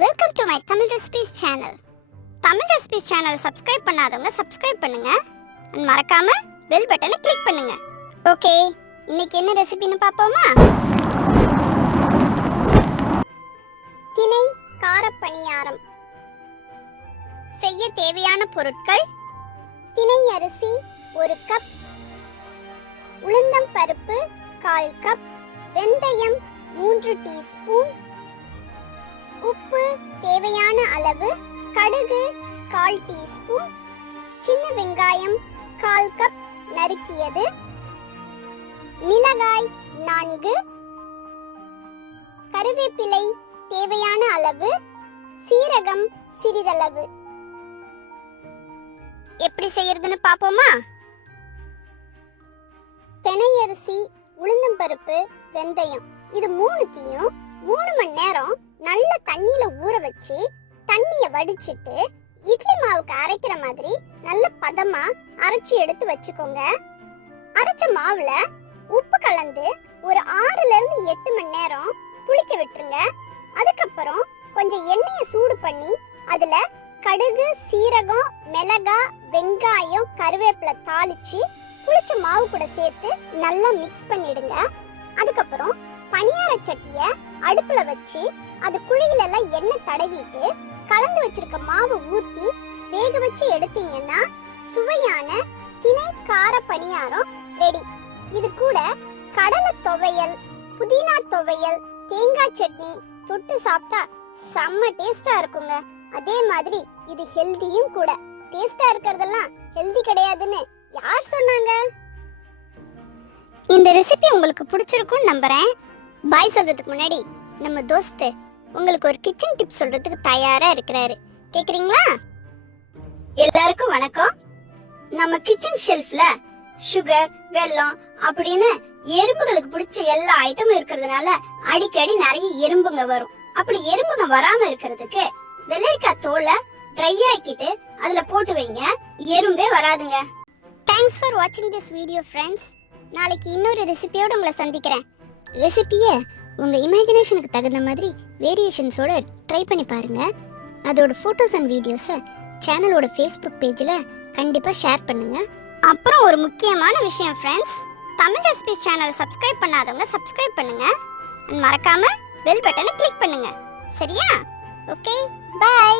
Welcome to my Tamil Recipes channel. Tamil Recipes channel subscribe பண்ணாதவங்க subscribe பண்ணுங்க and மறக்காம bell button click பண்ணுங்க. Okay, இன்னைக்கு என்ன ரெசிபின்னு பாப்போமா? திணை கார பணியாரம். செய்ய தேவையான பொருட்கள்: திணை அரிசி 1 கப், உளுந்தம் பருப்பு 1/4 கப், வெந்தயம் 3 டீஸ்பூன், உப்பு தேவையான அளவு, கடுகு 1/4 டீஸ்பூன், சின்ன வெங்காயம் 1/4 கப் நறுக்கியது, மிளகாய் 4, கறிவேப்பிலை தேவையான அளவு, சீரகம் சிறிதளவு. எப்படி செய்யறதுன்னு பாப்போமா? திணை அரிசி, உளுந்தம் பருப்பு, வெந்தயம் இது மூணுத்தையும் 3 மணி நேரம் நல்ல தண்ணியில ஊற வச்சு தண்ணிய வடிச்சிட்டு இட்லி மாவுக்கு அரைக்கிற மாதிரி நல்ல பதமா அரைச்சி எடுத்து வச்சுக்கோங்க. அரைச்ச மாவுல உப்பு கலந்து ஒரு 6ல இருந்து 8 மணி நேரம் புளிக்க விட்டுருங்க. அதுக்கப்புறம் கொஞ்சம் எண்ணெயை சூடு பண்ணி அதுல கடுகு, சீரகம், மிளகாய், வெங்காயம், கறிவேப்பிலை தாளிச்சு புளிச்ச மாவு கூட சேர்த்து நல்லா மிக்ஸ் பண்ணிடுங்க. அதுக்கப்புறம் பணியார சட்டிய அடுப்புல வச்சு அது குழியில எல்லாம் எண்ணெய் தடவிட்டு கலந்து வச்சிருக்க மாவை ஊத்தி வேக வச்சு எடுத்தீங்கன்னா சுவையான திணை கார பணியாரம் ரெடி. இது கூட கடலை துவையல், புதினா துவையல், தேங்காய் சட்னி தொட்டு சாப்பிட்டா செம்ம டேஸ்டா இருக்குங்க. அதே மாதிரி இது ஹெல்தியும் கூட. டேஸ்டா இருக்கிறதெல்லாம் ஹெல்தி கிடையாதுன்னு யார் சொன்னாங்க? இந்த ரெசிபி உங்களுக்கு பிடிச்சிருக்கும்னு நம்புறேன். பாய் சொல்றதுக்கு முன்னாடி நம்ம தோஸ்து உங்களுக்கு ஒரு கிச்சன் டிப் சொல்றதுக்கு தயாரா இருக்கிறாரு. கேக்குறீங்களா? எல்லாருக்கும் வணக்கம். நம்ம கிச்சன் ஷெல்ஃப்ல சுகர், வெல்லம் அப்படின்னு எறும்புகளுக்கு பிடிச்ச எல்லா ஐட்டமும் இருக்கிறதுனால அடிக்கடி நிறைய எறும்புங்க வரும். அப்படி எறும்புங்க வராம இருக்கிறதுக்கு வெள்ளரிக்காய் தோலை ட்ரை ஆக்கிட்டு அதுல போட்டு வைங்க, எறும்பே வராதுங்க. தேங்க்ஸ் ஃபார் வாட்சிங் திஸ் வீடியோ ஃப்ரெண்ட்ஸ். நாளைக்கு இன்னொரு ரெசிபியோட உங்களை சந்திக்கிறேன். ரெசிபியை உங்கள் இமேஜினேஷனுக்கு தகுந்த மாதிரி வேரியேஷன்ஸோட ட்ரை பண்ணி பாருங்க. அதோட ஃபோட்டோஸ் அண்ட் வீடியோஸை சேனலோட ஃபேஸ்புக் பேஜில் கண்டிப்பாக ஷேர் பண்ணுங்க. அப்புறம் ஒரு முக்கியமான விஷயம் ஃப்ரெண்ட்ஸ், தமிழ் ரெசிபிஸ் சேனலை சப்ஸ்கிரைப் பண்ணாதவங்க சப்ஸ்கிரைப் பண்ணுங்க அண்ட் மறக்காம பெல் பட்டனை கிளிக் பண்ணுங்க. சரியா? Okay, by.